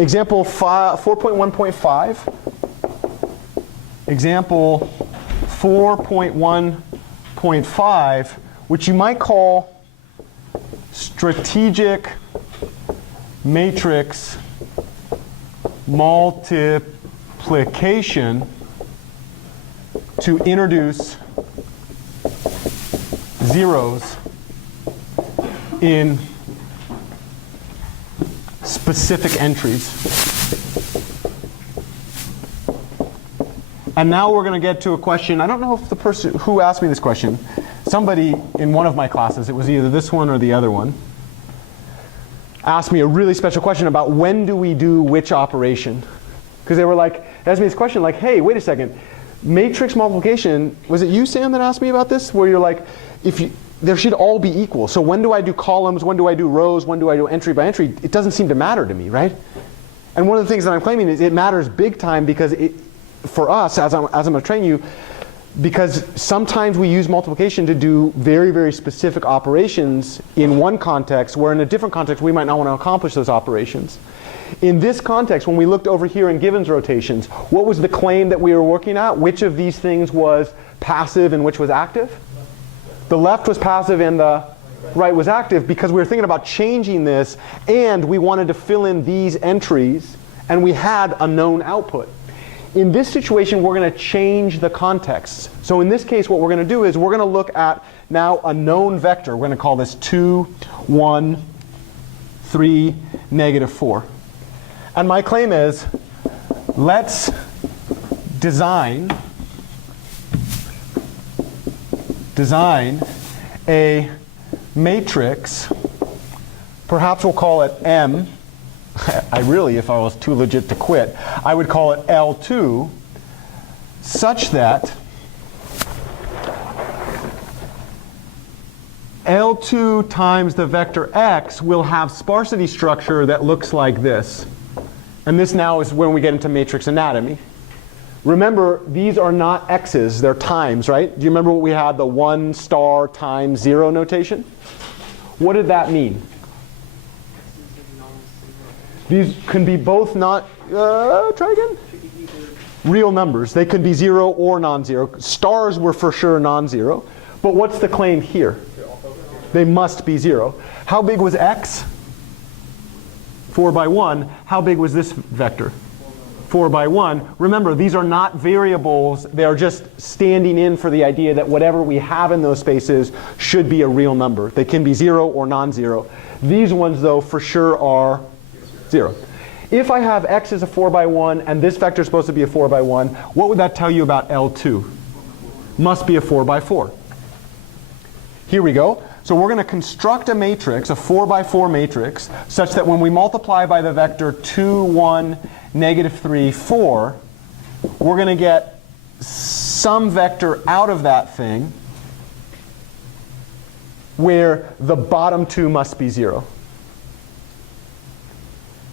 Example 4.1.5. Example 4.1.5, which you might call strategic matrix multiplication to introduce zeros in specific entries. And now we're going to get to a question. I don't know if the person who asked me this question, somebody in one of my classes, it was either this one or the other one, asked me a really special question about when do we do which operation. Because they were like, asked me this question like, hey, wait a second, matrix multiplication, was it you, Sam, that asked me about this? Where you're like, there should all be equal. So when do I do columns, when do I do rows, when do I do entry by entry? It doesn't seem to matter to me, right? And one of the things that I'm claiming is it matters big time because for us, as I'm going to train you, because sometimes we use multiplication to do very, very specific operations in one context, where in a different context we might not want to accomplish those operations. In this context, when we looked over here in Gibbons rotations, what was the claim that we were working at? Which of these things was passive and which was active? The left was passive and the right was active, because we were thinking about changing this and we wanted to fill in these entries and we had a known output. In this situation, we're going to change the context. So in this case, what we're going to do is we're going to look at now a known vector. We're going to call this 2, 1, 3, -4. And my claim is, let's design a matrix. Perhaps we'll call it M. If I was too legit to quit, I would call it L2, such that L2 times the vector x will have sparsity structure that looks like this. And this now is when we get into matrix anatomy. Remember, these are not x's, they're times, right? Do you remember what we had, the 1 star times 0 notation? What did that mean? These can be both not, try again? Real numbers. They could be 0 or non-zero. Stars were for sure non-zero. But what's the claim here? They must be 0. How big was x? 4 by 1. How big was this vector? 4 by 1. Remember, these are not variables. They are just standing in for the idea that whatever we have in those spaces should be a real number. They can be 0 or non-zero. These ones, though, for sure are 0. If I have x as a 4 by 1 and this vector is supposed to be a 4 by 1, what would that tell you about L2? Must be a 4 by 4. Here we go. So we're going to construct a matrix, a 4 by 4 matrix, such that when we multiply by the vector 2, 1, -3, 4, we're going to get some vector out of that thing where the bottom 2 must be 0.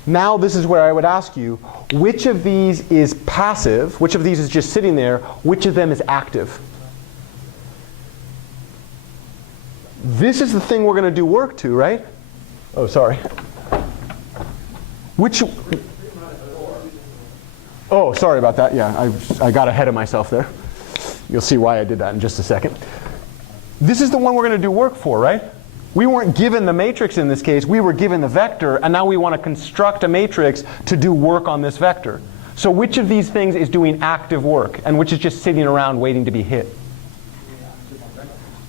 Now this is where I would ask you, which of these is passive, which of these is just sitting there, which of them is active? This is the thing we're going to do work to, right? Oh, sorry. Oh, sorry about that. Yeah, I got ahead of myself there. You'll see why I did that in just a second. This is the one we're going to do work for, right? We weren't given the matrix in this case. We were given the vector, and now we want to construct a matrix to do work on this vector. So which of these things is doing active work, and which is just sitting around waiting to be hit?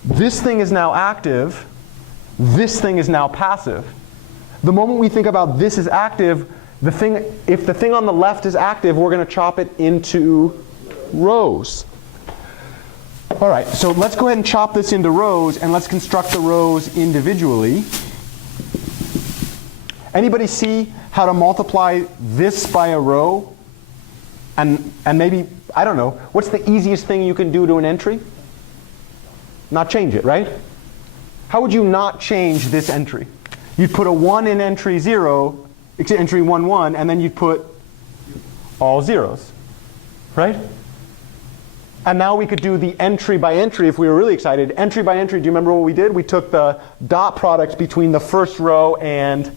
This thing is now active. This thing is now passive. The moment we think about this as active, if the thing on the left is active, we're going to chop it into rows. All right, so let's go ahead and chop this into rows, and let's construct the rows individually. Anybody see how to multiply this by a row? And maybe, I don't know, what's the easiest thing you can do to an entry? Not change it, right? How would you not change this entry? You'd put a 1 in entry 0, entry 1, 1, and then you'd put all zeros, right? And now we could do the entry by entry if we were really excited. Entry by entry, do you remember what we did? We took the dot product between the first row and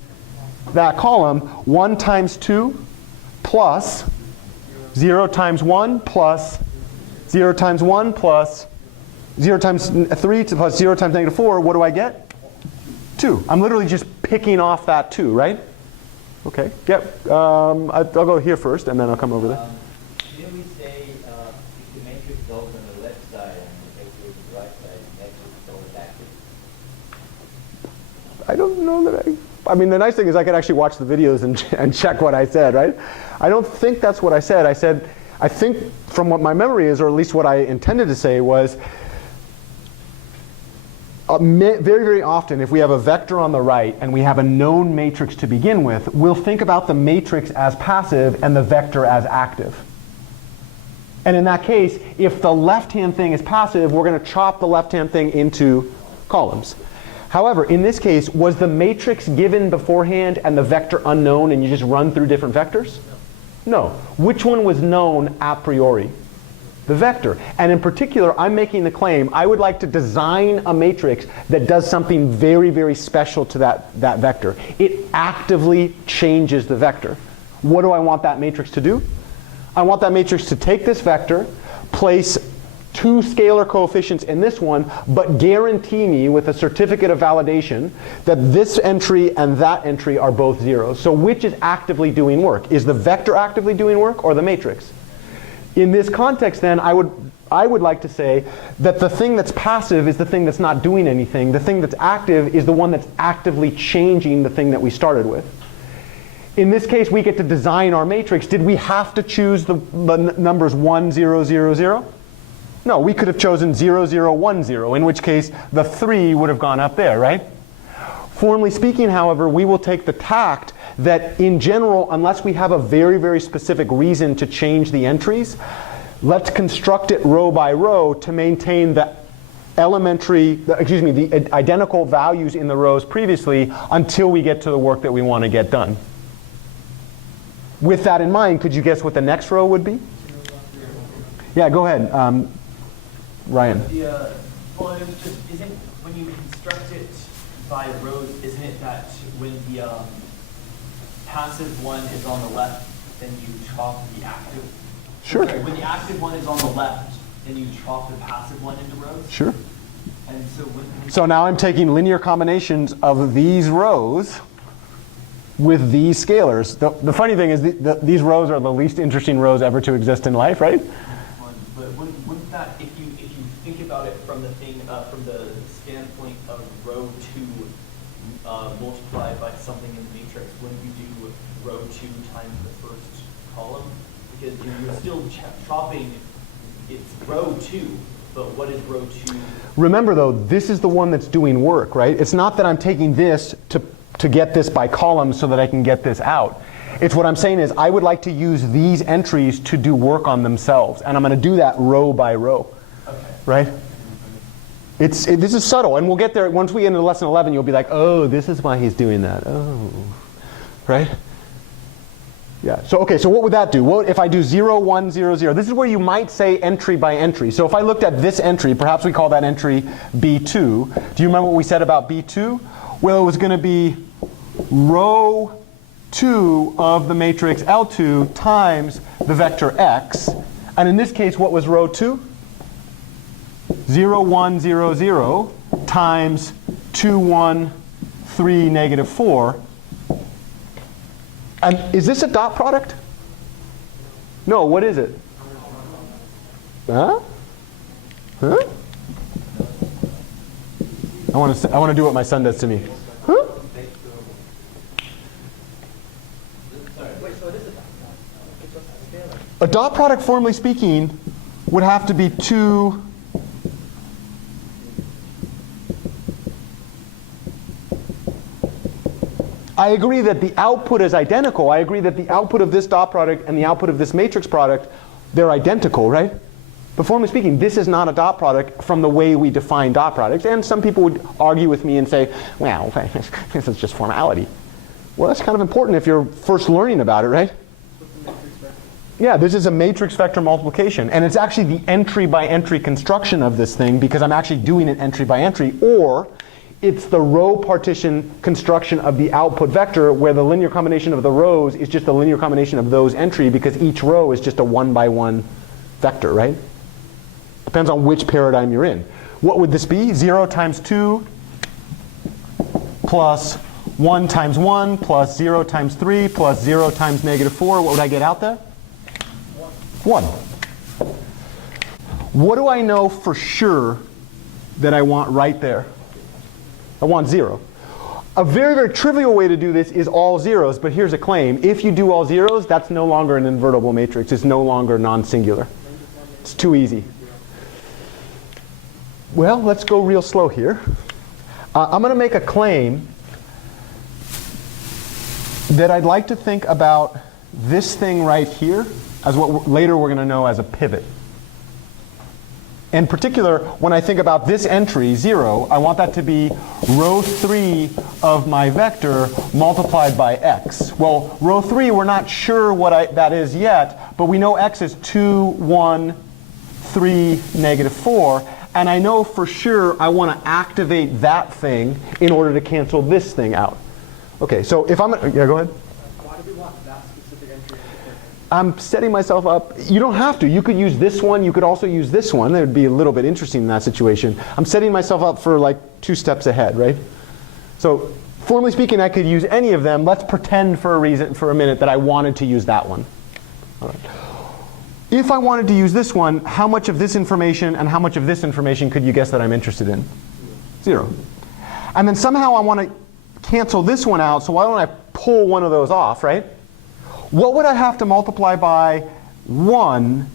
that column 1 times 2 plus 0 times 1 plus 0 times 1 plus 0 times 3 plus 0 times negative 4, what do I get? 2. I'm literally just picking off that 2, right? Okay, yep. I'll go here first, and then I'll come over there. Didn't we say if the matrix goes on the left side and the vector is on the right side, the matrix is always active? I don't know that I mean, the nice thing is I could actually watch the videos and check what I said, right? I don't think that's what I said. I think from what my memory is, or at least what I intended to say was, very, very often if we have a vector on the right and we have a known matrix to begin with, we'll think about the matrix as passive and the vector as active. And in that case, if the left-hand thing is passive, we're going to chop the left-hand thing into columns. However, in this case, was the matrix given beforehand and the vector unknown and you just run through different vectors? No. Which one was known a priori? The vector. And in particular, I'm making the claim I would like to design a matrix that does something very, very special to that vector. It actively changes the vector. What do I want that matrix to do? I want that matrix to take this vector, place 2 scalar coefficients in this one, but guarantee me with a certificate of validation that this entry and that entry are both zeros. So which is actively doing work? Is the vector actively doing work or the matrix? In this context then, I would like to say that the thing that's passive is the thing that's not doing anything. The thing that's active is the one that's actively changing the thing that we started with. In this case, we get to design our matrix. Did we have to choose the numbers 1, 0, 0, 0? No, we could have chosen 0, 0, 1, 0, in which case the 3 would have gone up there, right? Formally speaking, however, we will take the tact that in general, unless we have a very, very specific reason to change the entries, let's construct it row by row to maintain the the identical values in the rows previously until we get to the work that we want to get done. With that in mind, could you guess what the next row would be? Yeah, go ahead, Ryan. Well, it was just, isn't, when you construct it by rows, isn't it that when the passive one is on the left, then you chop the active? Sure. Sorry, when the active one is on the left, then you chop the passive one into rows? Sure. And so so now I'm taking linear combinations of these rows with these scalars. The funny thing is these rows are the least interesting rows ever to exist in life, right? But wouldn't that, if you think about it from the from the standpoint of row 2 multiplied by something in the matrix, wouldn't you do row 2 times the first column? Because you're still chopping, it's row 2, but what is row 2? Remember though, this is the one that's doing work, right? It's not that I'm taking this to get this by columns so that I can get this out. It's what I'm saying is I would like to use these entries to do work on themselves, and I'm going to do that row by row, right? This is subtle, and we'll get there. Once we get into lesson 11, you'll be like, oh, this is why he's doing that. Oh, right? Yeah, so okay, so what would that do? Well, if I do 0, 1, 0, 0, this is where you might say entry by entry. So if I looked at this entry, perhaps we call that entry B2. Do you remember what we said about B2? Well, it was going to be row 2 of the matrix L2 times the vector x. And in this case, what was row 2? 0, 1, 0, 0 times 2, 1, 3, negative 4. And is this a dot product? No, what is it? Huh? Huh? I want to do what my son does to me. Huh? A dot product, formally speaking, would have to be 2. I agree that the output is identical. I agree that the output of this dot product and the output of this matrix product, they're identical, right? But formally speaking, this is not a dot product from the way we define dot products. And some people would argue with me and say, well, this is just formality. Well, that's kind of important if you're first learning about it, right? Yeah, this is a matrix vector multiplication. And it's actually the entry by entry construction of this thing because I'm actually doing it entry by entry. Or It's the row partition construction of the output vector where the linear combination of the rows is just the linear combination of those entry because each row is just a 1-by-1 vector, right? Depends on which paradigm you're in. What would this be? 0 times 2 plus 1 times 1 plus 0 times 3 plus 0 times -4. What would I get out there? 1. What do I know for sure that I want right there? I want 0. A very, very trivial way to do this is all zeros, but here's a claim. If you do all zeros, that's no longer an invertible matrix. It's no longer non-singular. It's too easy. Well, let's go real slow here. I'm going to make a claim that I'd like to think about this thing right here as what later we're going to know as a pivot. In particular, when I think about this entry, 0, I want that to be row 3 of my vector multiplied by x. Well, row 3, we're not sure what that is yet, but we know x is 2, 1, 3, -4. And I know for sure I want to activate that thing in order to cancel this thing out. OK, so if I'm yeah, go ahead. Why do we want that specific entry? I'm setting myself up. You don't have to. You could use this one. You could also use this one. It would be a little bit interesting in that situation. I'm setting myself up for like 2 steps ahead, right? So formally speaking, I could use any of them. Let's pretend for a minute that I wanted to use that one. All right. If I wanted to use this one, how much of this information and how much of this information could you guess that I'm interested in? 0. And then somehow I want to cancel this one out, so why don't I pull one of those off, right? What would I have to multiply by 1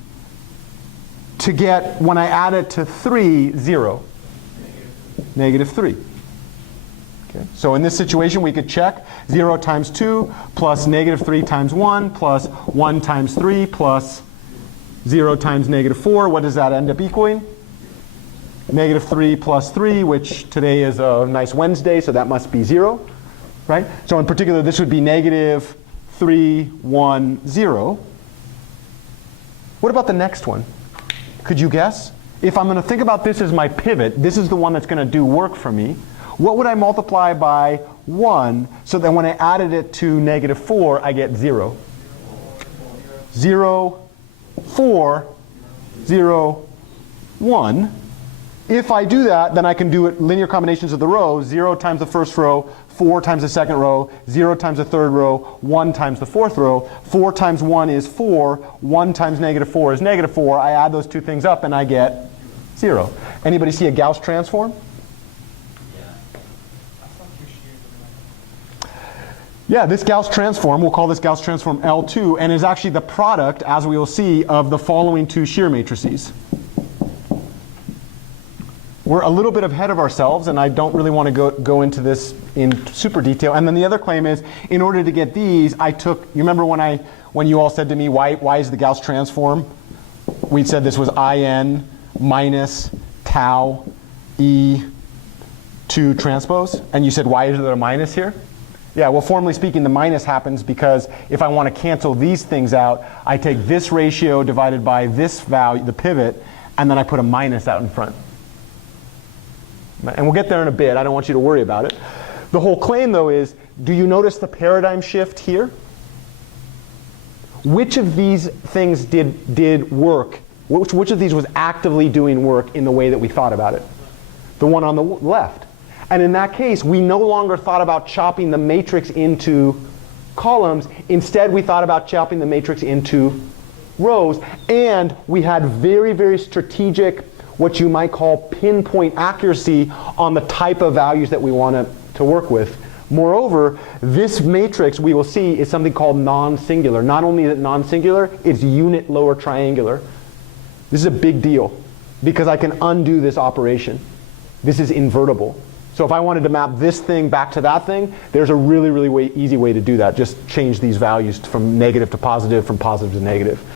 to get, when I add it to 3, 0? -3. Okay. So in this situation, we could check 0 times 2 plus -3 times 1 plus 1 times 3 plus 0 times -4. What does that end up equaling? -3 plus 3, which today is a nice Wednesday, so that must be 0, right? So in particular, this would be -3, 1, 0. What about the next one? Could you guess? If I'm going to think about this as my pivot, this is the one that's going to do work for me. What would I multiply by 1 so that when I added it to -4, I get 0? 0, 4, 0, 1. If I do that, then I can do it linear combinations of the rows. 0 times the first row, 4 times the second row, 0 times the third row, 1 times the fourth row. 4 times 1 is 4. 1 times -4 is -4. I add those two things up and I get 0. Anybody see a Gauss transform? Yeah, this Gauss transform, we'll call this Gauss transform L2, and is actually the product, as we will see, of the following two shear matrices. We're a little bit ahead of ourselves, and I don't really want to go into this in super detail. And then the other claim is, in order to get these, I took, you remember when you all said to me, why is the Gauss transform? We said this was IN minus tau E2 transpose, and you said, why is there a minus here? Yeah, well, formally speaking, the minus happens because if I want to cancel these things out, I take this ratio divided by this value, the pivot, and then I put a minus out in front. And we'll get there in a bit. I don't want you to worry about it. The whole claim, though, is, do you notice the paradigm shift here? Which of these things did work? Which of these was actively doing work in the way that we thought about it? The one on the left. And in that case, we no longer thought about chopping the matrix into columns. Instead, we thought about chopping the matrix into rows. And we had very, very strategic, what you might call pinpoint accuracy on the type of values that we want to work with. Moreover, this matrix, we will see, is something called non-singular. Not only is it non-singular, it's unit lower triangular. This is a big deal because I can undo this operation. This is invertible. So if I wanted to map this thing back to that thing, there's a really, really easy way to do that. Just change these values from negative to positive, from positive to negative.